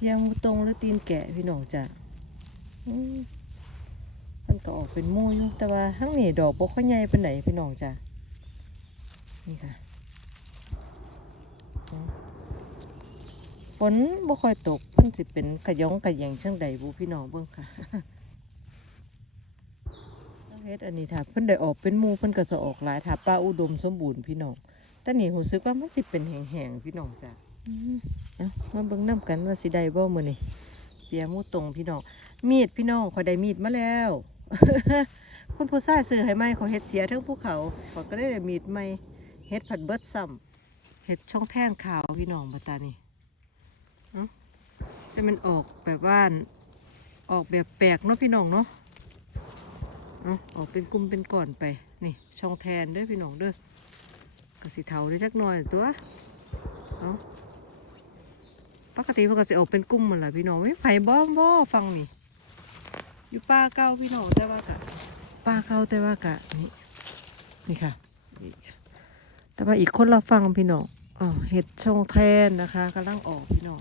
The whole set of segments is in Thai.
เพียงมูตรงหรือตีนแกะพี่น้องจ้ะมันก็ออกเป็นมูอยู่แต่ว่าทั้งนี้ดอกบ่ค่อยใหญ่ปานใดพี่น้องจ้ะนี่ค่ะฝนบ่ค่อยตกเพิ่นสิเป็นกระยองกระแยงจังใดบุพี่น้องเบิ่งค่ะเฮ็ดอันนี้ถ้าเพิ่นได้ออกเป็นมูเพิ่นก็จะออกหลายถ้าป่าอุดมสมบูรณ์พี่น้องแต่นี่รู้สึกว่ามันสิเป็นแห้งๆพี่น้องจ้ะ เอามาเบิ่งนํกันว่าสิได้บ่มือนี้เปียมูตรงพี่น้องมีดพี่น้องขอยได้มีดมาแล้วคุณผู้ชายซื้อให้ใหม่เขาเฮ็ดเสียทั้งภูเขาขอยก็ได้มีดใหม่เฮ็ดผัดเบิดซ้ำเฮ็ดช่องแท่งขาวพี่น้องบัดตานี่เอ้าจะมันออกแบบว่าออกแบบแปลกเนาะพี่น้องเนาะเอาออกเป็นกลุ่มเป็นก่อนไปนี่ช่องแทนเด้อพี่น้องเด้อกระสีเทาได้จักหน่อยตัวเอาะ ปกติมันก็สิออกเป็นกลุ่มมันแหละพี่น้องไม่ไผ่บ่บ่ฟังนี่อยู่ป่าเก่าพี่น้องแต่ว่ากะป่าเก่าแต่ว่ากะนี่นี่ค่ะนี่ค่ะ แต่ว่าอีกคนเราฟังพี่น้องอ๋อเห็ดช่องแทนนะคะกำลังออกพี่น้อง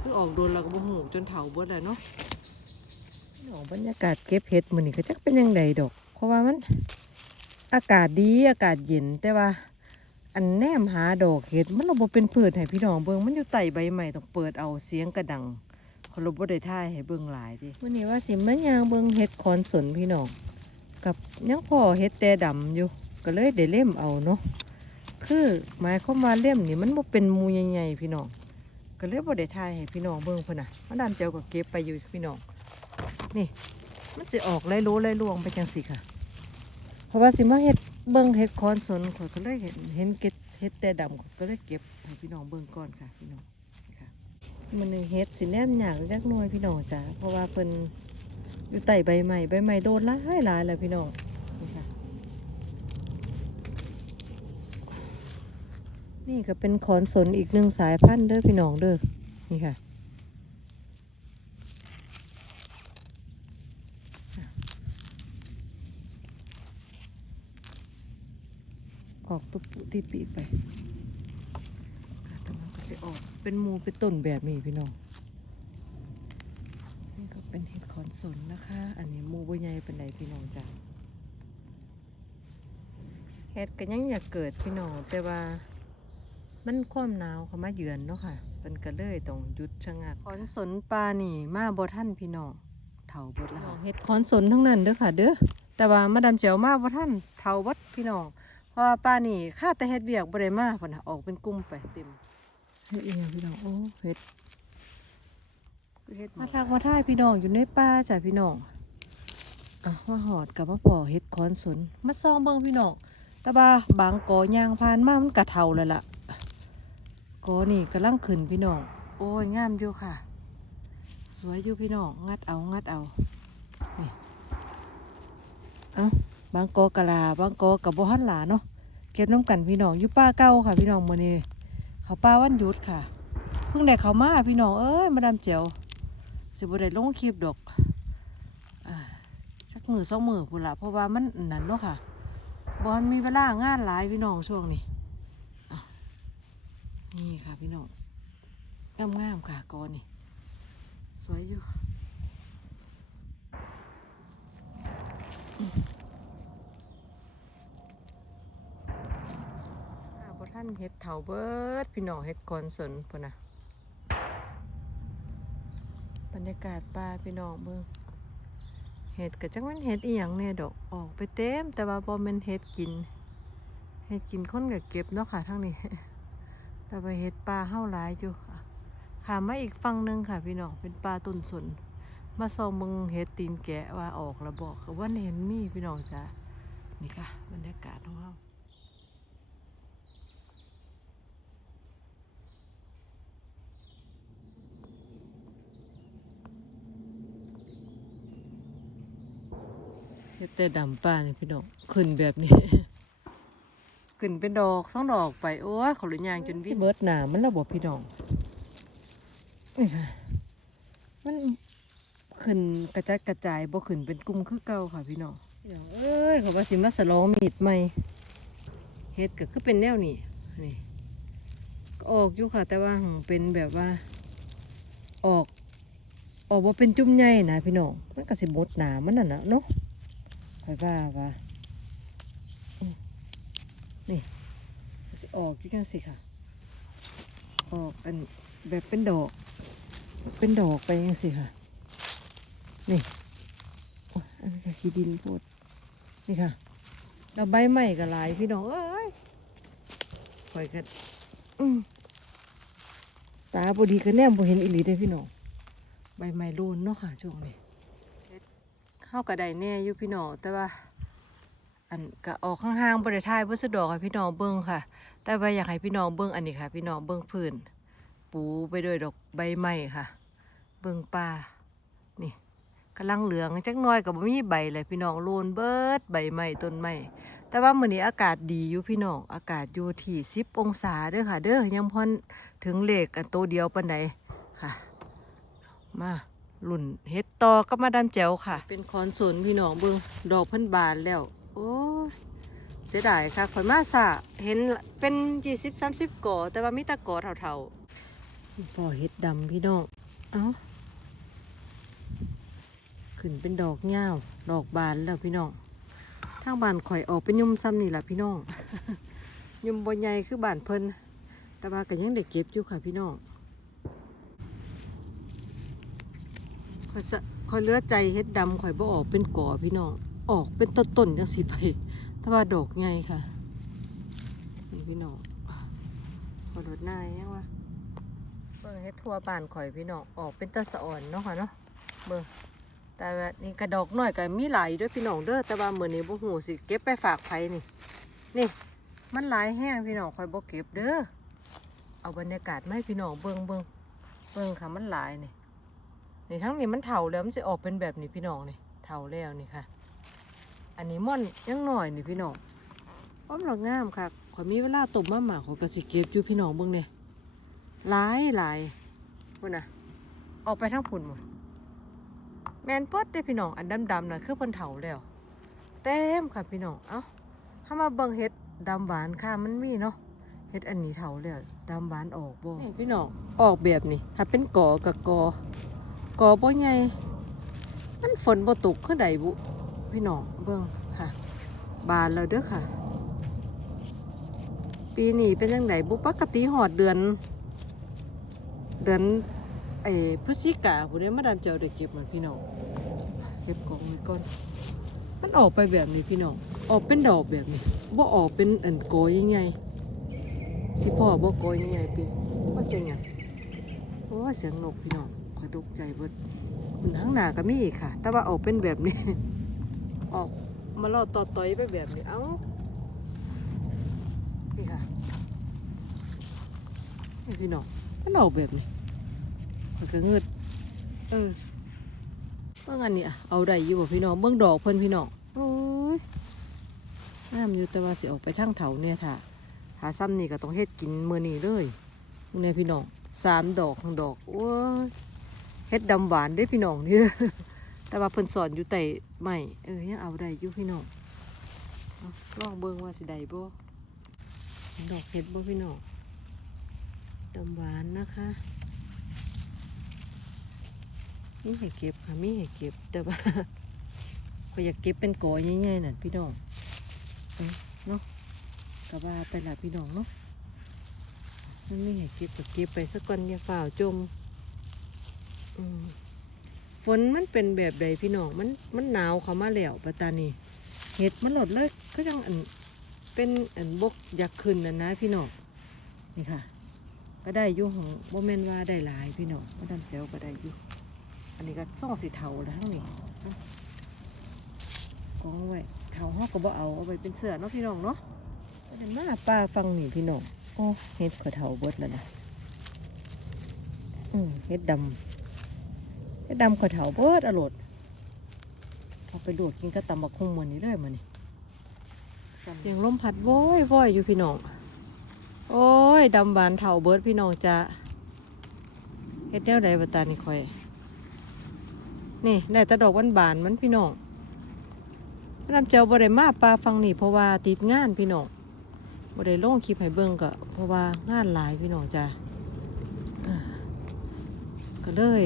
คือออกโดนเราก็บ่หูจนเถาเบิดเลยเนาะพี่น้องบรรยากาศเก็บเห็ดมือนี้ก็จักเป็นยังไงดอก เพราะว่ามันอากาศดีอากาศเย็นแต่ว่า อันแนมหาดอกเห็ดมันเราบ่เป็นพืชให้พี่น้องเบิ่งมันอยู่ใต้ใบใหม่ต้องเปิดเอาเสียงกระดังเขาลบ่ได้ท่ายให้เบิ่งหลายดิมื้อนี้ว่าสิมายางเบิ่งเห็ดคอนสนพี่น้องกับยังพ่อเห็ดแต่ดำอยู่ก็เลยได้เล่มเอาเนาะคือหมายความว่าเล่มนี่มันบ่เป็นมูใหญ่ๆพี่น้องก็เลยบ่ได้ท่ายให้พี่น้องเบิ่งพุ่นน่ะมาดามเจ้าก็เก็บไปอยู่พี่น้องนี่มันจะออกไล่รู้ไล่ลวงไปจังสิค่ะ เพราะว่าสิมาเฮ็ดเบิ่งเฮ็ดคอนสนข่อยก็เลยเห็นเห็นเก็ดเฮ็ดแต่ดำข้อยก็เลยเก็บให้พี่น้องเบิ่งก่อนค่ะพี่น้องนี่ค่ะมันเฮ็ดสิแนมหยางจักหน่วยพี่น้องจ้าเพราะว่าเพิ่นอยู่ใต้ใบใหม่ใบใหม่โดนหลายหลายแล้วพี่น้องนี่ค่ะนี่ก็เป็นขอนสนอีกหนึ่งสายพันธุ์เด้อพี่น้องเด้อนี่ค่ะ ออกตุปุที่ปีไปค่ะแต่มันก็จะออกเป็นมูเป็นต้นแบบนี้พี่น้อง นี่ก็เป็นเห็ดขอนสนนะคะ อันนี้มูบ่ใหญ่เป็นไดพี่น้องจ้ะเห็ดก็ยังอยากเกิดพี่น้องแต่ว่ามันความหนาวเขามาเยือนเนาะค่ะเป็นก็เลยต้องหยุดชะงักขอนสนปลานี่มาบ่ท่านพี่น้องเถาบดแล้วเห็ดขอนสนทั้งนั้นเด้อค่ะ เด้อแต่ว่ามาดามเจียวมาบ่ท่านเถาบดพี่น้อง เพราะว่าป้านี่ข้าแต่เฮ็ดเวียกบ่ได้มาพุ่นน่ะออกเป็นกลุ่มไปเต็มเฮ็ดอีหยังพี่น้องโอ้เฮ็ดเฮ็ดมาทักมาท่ายพี่น้องอยู่ในป่าจ้ะพี่น้องอะมาหอดกับมาปอเฮ็ดคอนสนมาซองเบิ่งพี่น้องแต่ว่าบางกอย่างผ่านมามันกะเฒ่าแล้วล่ะกอนี่กำลังขึ้นพี่น้องโอ้ยงามอยู่ค่ะ สวยอยู่พี่น้องงัดเอางัดเอานี่เอ้า บางกอกะลาบางกอกับบ่ฮันหลาเนาะเก็บน้ำกันพี่น้องอยู่ป้าเก่าค่ะ พี่น้องมื้อนี้เขาป้าวันหยุดค่ะ เพิ่งได้เขามาพี่น้องเอ้ยมาดามเจียวสิบ่ได้ลงคลิปดอกอสักมือสองมือพุ่นละเพราะว่ามันนั่นเนาะค่ะบ่ทันมีเวลางานหลายพี่น้องช่วงนี้นี่ค่ะพี่น้องงามๆค่ะกอนี่สวยอยู่ อ่าบ่ท่า นเฮ็ดเถาเบิดพี่น้องเฮ็ดกอนสนพุ่นนะบรรยากาศป่าพี่น้องเบิ่งเฮ็ดก็จังมันเฮ็ดอีหยังเนี่ยดอกออกไปเต็ม แต่ว่าบ่แม่นเฮ็ดกินเฮ็ดกินคนก็เก็บเนาะค่ะทั้งนี้ แต่ว่าเฮ็ดป่าเฮาหลายอยู่ค่ะข้ามมาอีกฝั่งหนึงค่ะ พี่น้องเป็นป่าต้นสนมาส่องเบิ่งเฮ็ดตีนแกะว่าออกแล้วบอกก็ว่าเห็นมีพี่น้องจ้ะนี่ค่ะบรรยากาศของเฮา แต่ดำป่านี่พี่น้องขึ้นแบบนี้ ขึ้นเป็นดอกสองดอกไปโอ้ยเขาเลยยางจนวิ่งเบิดหนามันระบบพี่น้องนี่ค่ะมันขึ้นกระจายกระจายบ่ขึ้นเป็นกลุ่มคือเก่าค่ะพี่น้องพี่น้องเอ้ยเขาว่าสิมาสลองมีดใหม่เฮ็ดก็คือเป็นแนวนี้นี่ก็ออกอยู่ค่ะ แต่ว่าหังเป็นแบบว่า ออก ออกว่าเป็นจุ่มใหญ่นะพี่น้องมันก็สิบดหนามันน่ะนะเนาะ คอยว่าว่านี่สิออกอยู่จังสิค่ะ ออกอันแบบเป็นดอก เป็นดอกไปจังสิค่ะ นี่โอ้อันนี้ก็ขี้ดินโพดนี่ค่ะเราใบใหม่ก็หลายพี่น้องเอ้ยคอยกันอืมตาบดีก็แนมบ่เห็นอีหลีได้พี่น้อง ใบไม้รูนเนาะค่ะช่วงนี้ เข้ากระไดแน่อยู่พี่น้องแต่ว่า อันก็ออกข้างๆบริทายบ่สะดวกให้พี่น้องเบิ่งค่ะ แต่ว่าอยากให้พี่น้องเบิ่งอันนี้ค่ะ พี่น้องเบิ่งพื้นปูไปด้วยดอกใบไม้ค่ะ เบิ่งป่านี่กำลังเหลืองจักหน้อยก็บ่มีใบเลยพี่น้องโลนเบิดใบไม้ต้นไม้แต่ว่ามื้อนี้อากาศดีอยู่พี่น้องอากาศอยู่ที่10องศาเด้อค่ะ เด้อยังพอนถึงเลขอันโตวเดียวปานใดค่ะ มา ลุ่นเฮ็ดต่อก็มาดามแจ๋วค่ะ เป็นคอนศูนพี่น้องเบิงดอกเพิ่นบานแล้ว โอ้เสียดายค่ะข่อยมาซะเห็นเป็น20 30ก่อแต่ว่ามีแตะก่อเท่าๆพอเฮ็ดดำพี่น้องเอ้าขึ้นเป็นดอกเงาวดอกบานแล้วพี่น้องทางบ้านข่อยออกเป็นยุ่มซ้ำนี่แหละพี่น้องยุ่มบ่ใหญ่คือบ้านเพิ่นแต่ว่าก็ยังได้เก็บอยู่ค่ะพี่น้อง ข่อยสะข่อยเลือใจเฮ็ดดำข่อยบ่ออกเป็นก่อพี่น้อง ออกเป็นต้นต้นจังสิไปแต่ว่าดอกใหญ่ค่ะนี่พี่น้องขอรดหน้ายังวะเบิ่งเฮ็ดทั่วบ้านข่อยพี่น้องออกเป็นตะสะอ่อนเนาะค่ะเนาะเบิ่งแต่ว่านี่กระดอกน้อยก็มีหลายด้วยพี่น้องเด้อแต่ว่ามื้อนี้บ่ฮู้สิเก็บไปฝากไผนี่นี่ มันหลายแห้งพี่น้องข่อยบ่เก็บเด้อเอาบรรยากาศมาให้พี่น้องเบิ่งเบิ่งเบิ่งค่ะมันหลายนี่ นี่ทั้งนี้มันเถาแล้วมันจะออกเป็นแบบนี้พี่น้องนี่เถาแล้วนี่ค่ะ อันนี้ม่อนยังหน่อยนี่พี่น้องอ้อมหลักงามค่ะขอมีเวลาตบมาหมาขอยกระสิเก็บอยู่พี่น้องเบิ่งเนี่ยหลายหลายพุ่นนะออกไปทั้งพุ่นหมดแมนเปิดได้พี่น้องอันดำๆน่ะคือเพิ่นเถาแล้ว เต็มค่ะพี่น้อง เอ้าถ้ามาเบิ่งเห็ดดำหวานค่ะมันมีเนาะเห็ดอันนี้เถาแล้วดำหวานออกบ่นี่พี่น้องออกแบบนี้ ถ้าเป็นกอกับกอ กอบ่ใหญ่มันฝนบ่ตกคือใดบุพี่น้องเบิ่งค่ะ บานแล้วเด้อค่ะ ปีนี้เป็นจังไดบุปกติหอดเดือน เดือนไอ้พฤศจิกาผู้นี้มาดามเจ้าได้เก็บมันพี่น้องเก็บกองไว้ก่อน มันออกไปแบบนี้พี่น้องออกเป็นดอกแบบนี้บ่ออกเป็นอันโกยใหญ่ๆสิพ่อบ่โกยใหญ่ๆปีว่าเสียงหยังโอ้ยเสียงนกพี่น้อง คอยตกใจเบิดมันข้งหนาก็มีค่ะ แต่ว่าออกเป็นแบบนี้ ออกมาล่อต่อต่อยไปแบบนี้ เอ้า นี่ค่ะนี่พี่น้องมันออกแบบนี้ข้อยก็เงืดเออเบิ่งอันนี้เอาได้อยู่บ่พี่น้องเบิ่งดอกเพิ่นพี่น้องโอ้ยงามอยู่แต่ว่าสิออกไปทางเถาเนี่ยค่ะ หาซ้ำนี่ก็ต้องเฮ็ดกินมื้อนี้เลยเนี่ยพี่น้องสามดอกทั้งดอกโอ้ย เฮ็ดดำหวานเด้พี่น้องนี่เด้อแต่ว่าเพิ่นสอนอยู่แต่ไม่เออยังเอาได้อยู่พี่น้องลองเบิ่งว่าสิได้บ่ดอกเฮ็ดบ่พี่น้องดำหวานนะคะมีให้เก็บค่ะมีให้เก็บแต่ว่าก็อยากเก็บเป็นกอใหญ่ๆนั่นพี่น้องเนาะก็ว่าไปละพี่น้องเนาะมันมีให้เก็บก็เก็บไปสักก่อนอย่าฝ่าจม ฝนมันเป็นแบบใดพี่น้องมันมันหนาวเขามาแล้วปัตตานีเห็ดมันหลดเลยก็ยังอันเป็นอันบกอยากขึ้นนะนะพี่น้องนี่ค่ะ ก็ได้ยู่ของโมเมนว่าได้หลายพี่น้องก็ดำเซลก็ได้ยู่อันนี้ก็ส่องสีเทาแล้วทั้งนี้กองไว้เทาห้อก็บ่เอาเอาไว้เป็นเสื้อเนาะพี่น้องเนาะเป็นมาป้าฟังนี่พี่น้องโอ้เฮ็ดขอเทาเบิดแล้วนะอืมเฮ็ดดำ ดำขอเทาเบิดอรดเอาไปโดดกินก็ตำบักหุ่งมันนี้เลยมันนี่เสียงลมพัดว้อยว้อยอยู่พี่น้อง โอ้ยดำบานเทาเบิดพี่น้องจ้าเฮ็ดแนวใดบัตานี่คอย นี่ได้แตะดอกวันบานมันพี่น้องน้ำเจ้าบ่ได้มาปลาฟังนี่เพราะว่าติดงานพี่น้องบ่ได้ลงคลิปให้เบิ่งก็เพราะว่างานหลายพี่น้องจ้าก็เลย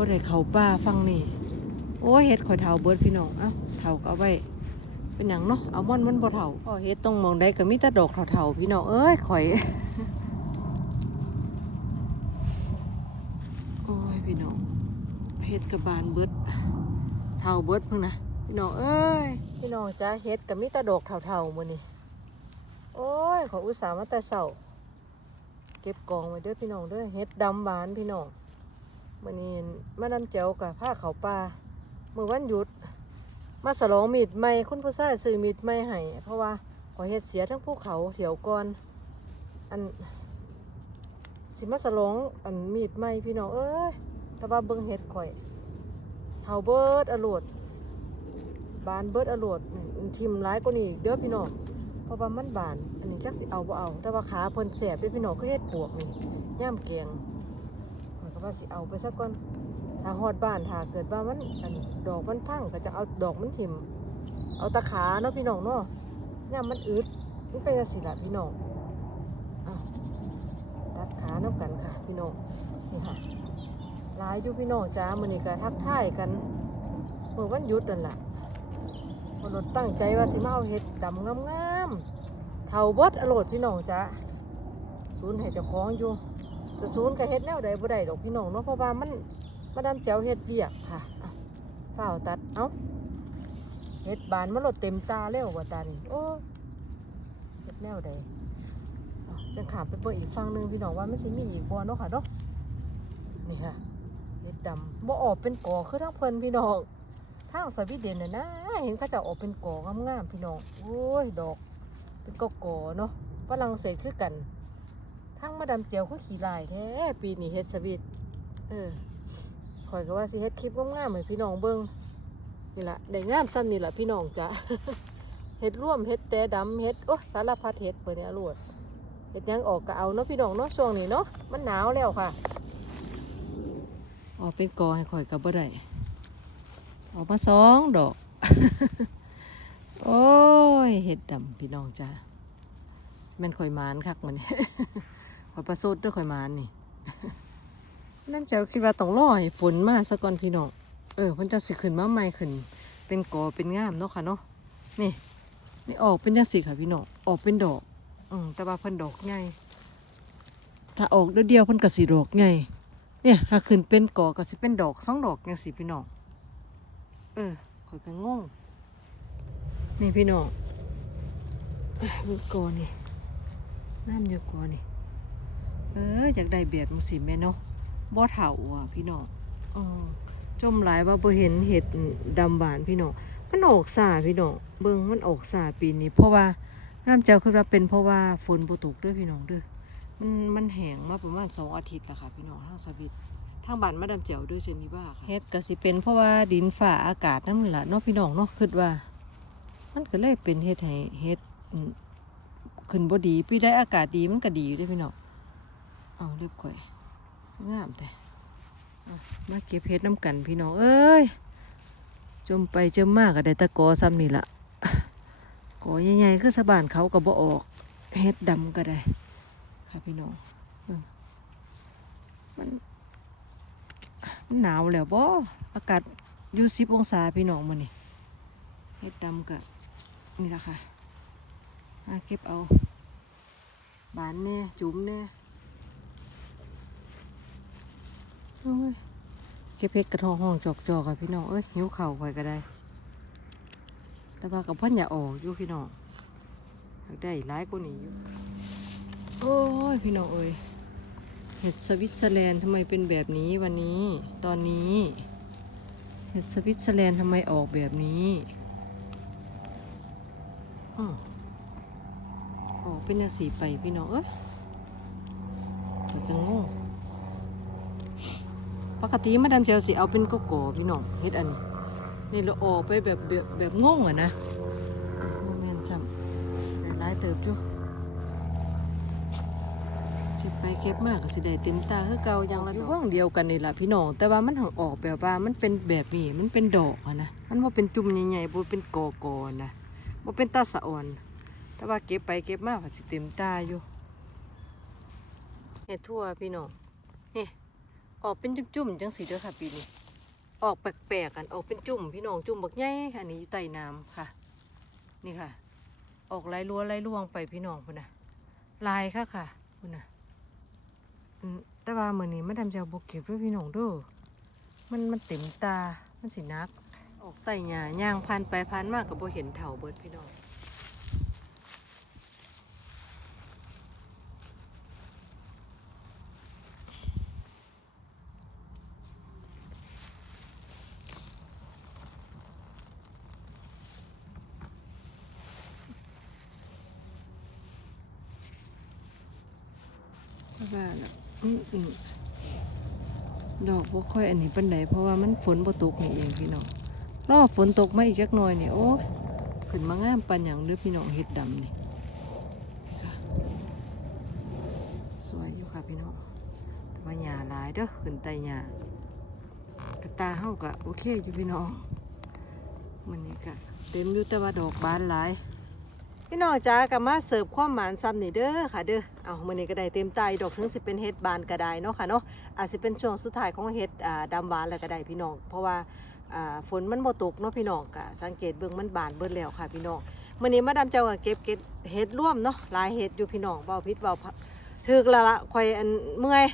บ่ได้เขาป่าฟังนี่โอ้ยเฮ็ดข่อยเฒ่าเบิดพี่น้องเอ้าเฒ่าก็เอาไว้เป็นหยังเนาะเอาม่อนมันบ่เฒ่าพอเฮ็ดตรงมองใดก็มีแต่ดอกเฒ่าๆพี่น้องเอ้ยข่อยโอ้ยพี่น้องเฮ็ดกับบานเบิดเฒ่าเบิดเพิ่งนะพี่น้องเอ้ยพี่น้องจ้าเฮ็ดก็มีแต่ดอกเฒ่าๆมื้อนี้โอ้ยขอยอุตส่าห์มาแต่เช้าเก็บกองไว้เด้อพี่น้องเด้อเฮ็ดดำบานพี่น้อง มื้อนี้มาดำแจ๋วกับผ้าเขาป่ามื้อวันหยุด มาสลองมีดใหม่คุณผู้ชายซื้อมีดใหม่ให้เพราะว่าขอยเฮ็ดเสียทั้งภูเขาเถียวก่อนอันสิมาสลองอันมีดใหม่พี่น้องเอ้ยแต่ว่าเบิ่งเฮ็ดข่อยเฮาเบิดอรวดบานเบิดอรวดทิมร้ายกว่านี้เด้อพี่น้องเพราะว่ามันบาน อันนี้จักสิเอาบ่เอา แต่ว่าขาเพิ่นแสบด้วยพี่น้องก็เฮ็ดปวกนี่ย่ามแกงข้อยก็ ว่าสิเอาไปซะก่อนถ้าฮอดบ้านถ้าเกิดว่ามันอันดอกมันพังก็จะเอาดอกมันทิ่มเอาตะขาเนาะพี่น้องเนาะย่ามมันอึดมันเป็นจังซี่ล่ะพี่น้องตัดขาน้ำกันค่ะพี่น้องนี่ค่ะหลายอยู่พี่น้องจ้ามือนี้ก็ทักทายกันเมื่อวันหยุดนั่นแหละมนุษย์ตั้งใจว่าสิมาเอาเห็ดดำงามๆเท่าเบิดอรดพี่น้องจ้าศูนย์ให้เจ้าของอยู่ จะศูนย์กับเห็ดแนวใดบ่ได้ดอกพี่น้องเนาะเพราะว่ามันมาดามแจวเห็ดเวียกค่ะเฝ้าวตัดเอ้าเห็ดบานมันหลดเต็มตาแล้วกว่าตานี่โอ้เห็ดแนวใดอะจะขามไปเปิดอีกฝั่งหนึ่งพี่น้องว่าไม่สิมีอีกบ่เนาะค่ะเนาะนี่ค่ะเห็ดดำบ่ออกเป็นกอคือทั้งเพิ่นพี่น้องทางสวีเดนน่ะนะเห็นเขาจะออกเป็นกองามๆพี่น้องโอ้ยดอก เป็นกอกอเนาะฝรั่งเศสคือกัน ทางมาดามเจียวคือขี่ลายแท้ปีนี้เฮ็ดสวีดเออข่อยก็ว่าสิเฮ็ดคลิปงามๆให้พี่น้องเบิ่งนี่แหละได้งามซ้ำนี่แหละพี่น้องจ้ะเฮ็ดร่วมเฮ็ดแต่ดำเฮ็ดโอ้สารพัดเฮ็ดเปิดเนี่ยรวดเห็ดยังออกก็เอาเนาะพี่น้องเนาะช่วงนี้เนาะมันหนาวแล้วค่ะออกเป็นกอให้ข่อยกับบ่ได้ออกมาสองดอก โอ้ยเห็ดดำพี่น้องจ้าม่นข่อยมานคักมันข่ อยประสดด้วยข่อยมานนี่นั่นเจ้าคิดว่าต้องรอให้ฝนมาซะก่อนพี่น้องเออมันจะสิขึ้นมาใหม่ขึ้น เป็นกอเป็นงามเนาะค่ะเนาะนี่นี่ออกเป็นจังสีค่ะพี่น้องออกเป็นดอกอืมแต่ว่าพิ่นดอกใหญ่ถ้าออกเดียวๆพิ่นก็สิดอกใหญ่เนี่ยถ้าขึ้นเป็นกอก็สิเป็นดอกสองดอกจังสิพี่น้องเออข่อยก็งงนี่พี่น้องอะมีกอนี่น้ำอยู่กอนี่ อออยากได้แบบจังสิแม่เนาะบ่เฒ่าอะพี่น้องอือจมหลายว่าบ่เห็นเห็ดดำบานพี่น้องมันออกสาพี่น้องเบิ่งมันออกสาปีนี้ เพราะว่าน้ำเจ้าคือว่าเป็นเพราะว่าฝนบ่ตกด้วยพี่น้องเด้อมันมันแห้งมาประมาณสองอาทิตย์แล้วค่ะพี่น้องทางสวิตทางบ้านมาดาเจียวด้วยเช่นนี้บ้าค่ะเฮ็ดก็สิเป็นเพราะว่าดินฝ่าอากาศนั่นแหละเนาะพี่น้องเนาะคิดว่า มันก็เลยเป็นเฮ็ดให้เฮ็ดขึ้นบ่ดีปีได้อากาศดีมันก็ดีอยู่เด้พี่น้อง เอาเรียบก่อยงามแต่เมาเก็บเฮ็ดน้ำกันพี่น้องเอ้ยจมไปจมมากก็ได้ตะกอซ้ำนี่ละกอใหญ่ๆคือสะบานเขาก็บ่ออกเฮ็ดดำก็ได้ ค่ะพี่น้องมันมันหนาวแล้วบ่อากาศอยู่สิบองศาพี่น้องมื้อนี้เฮ็ดดำกะนี่ละค่ะมาเก็บเอาบานแน่จุ๋มแน่โอ้ย เก็บเฮ็ดกระทองห้องจอกจอกค่ะพี่น้อง เอ้ยหิวเข่าวไปก็ได้ แต่ว่ากับพ่ออย่าออกอยู่พี่น้องอยากได้หลายกว่านี้อยู่ โอ้ยพี่น้องเอ้ย เห็ดสวิตเซอร์แลนด์ทำไมเป็นแบบนี้วันนี้ ตอนนี้ เห็ดสวิตเซอร์แลนด์ทำไมออกแบบนี้อ้าวออกเป็นยังสีไปพี่น้องเอ้ยเดี๋ยวจะงง ปกติมาดามเจลสิเอาเป็นกโก้พี่น้องเฮ็ดอันนี้นี่เราออกไปแบบแบบแบบงงอะนะอะโมเมนจำได้หลายเติบอยู่เก็บไปเก็บมากก็สิได้เต็มตาคือเก่าอย่างละดอกว่างเดียวกันนี่แหละพี่น้องแต่ว่ามันหังออกแบบว่ามันเป็นแบบนี้มันเป็นดอกอะนะมันว่าเป็นจุ่มใหญ่ๆบ่เป็นกอกอนะบ่เป็นตาสะอ่อน แต่ว่าเก็บไปเก็บมาก็สิเต็มตาอยู่เฮ็ดทั่วพี่น้อง ออกเป็นจุ่มๆจังสีเด้อค่ะปีนี้ ออกแปลกๆกันออกเป็นจุ่มพี่น้องจุ่มบักใหญ่อันนี้อยู่ใต้น้ำค่ะ นี่ค่ะ ออกลายลัวลายล่วงไปพี่น้องพุ่นนะลายค่ะค่ะพุ่นนะแต่ว่ามื้อนนี้มาดามจะเอาบ่เก็บด้วยพี่น้องเด้อมันมันเต็มตามันสินัก ออกใต้หญ้าย่างผ่านไปผ่านมาก็บ่เห็นเถาเบิดพี่น้อง ว่าน่ะอืมอืม ดอกบ่ค่อยอันนี้ปานใดเพราะว่ามันฝนบ่ตกนี่เองพี่น้องรอฝนตกมาอีกจักหน่อยนี่โอ้ขึ้นมางามปานหยังเด้อพี่น้องเฮ็ดดำนี่ค่ะสวยอยู่ค่ะพี่น้องแต่ว่าหญ้าหลายเด้อขึ้นใต้หญ้ากระตาเฮาก็โอเคอยู่พี่น้องมันนี่ก็เต็มอยู่แต่ว่าดอกบานหลาย พี่น้องจ้ากลับมาเสิร์ฟความหมานซ้ำนี่เด้อค่ะเด้อ เอามื้อนี้ก็ได้เต็มใจดอกถึงสิเป็นเฮ็ดบานก็ได้เนาะค่ะเนาะ อาจสิเป็นช่วงสุดท้ายของเฮ็ดอ่าดำหวานแล้วก็ได้พี่น้อง เพราะว่าอ่าฝนมันบ่ตกเนาะพี่น้องก็สังเกตเบิ่งมันบานเบิดแล้วค่ะพี่น้องมื้อนี้มาดาเจ้าก็เก็บเก็บเฮ็ดร่วมเนาะ หลายเฮ็ดอยู่พี่น้องเว้าผิดเว้าถึกละละข่อยอันเมื่อย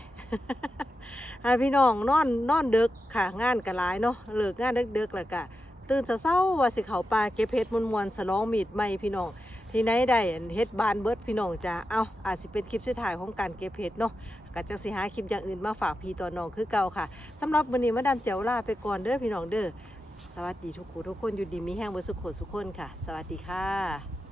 อ่าพี่น้องนอนนอนดึกค่ะงานก็หลายเนาะเลิกงานดึกๆแล้วก็ตื่นเช้าๆว่าสิเข้าป่าเก็บเฮ็ดมวนๆสลองมีดใหม่พี่น้อง ที่ไหนได้เฮ็ดบานเบิดพี่น้องจ้าเอาอาจจะเป็นคลิปสุดท้ายของการเก็บเห็ดเนาะก็จังสิหาคลิปอย่างอื่นมาฝากพี่ต่อน้องคือเก่าค่ะสำหรับวันนี้มาดามเจ้าลาไปก่อนเด้อพี่น้องเด้อสวัสดีทุกคนทุกคนอยู่ดีมีแห้งเบอร์สุขโขสุขคนค่ะ สวัสดีค่ะ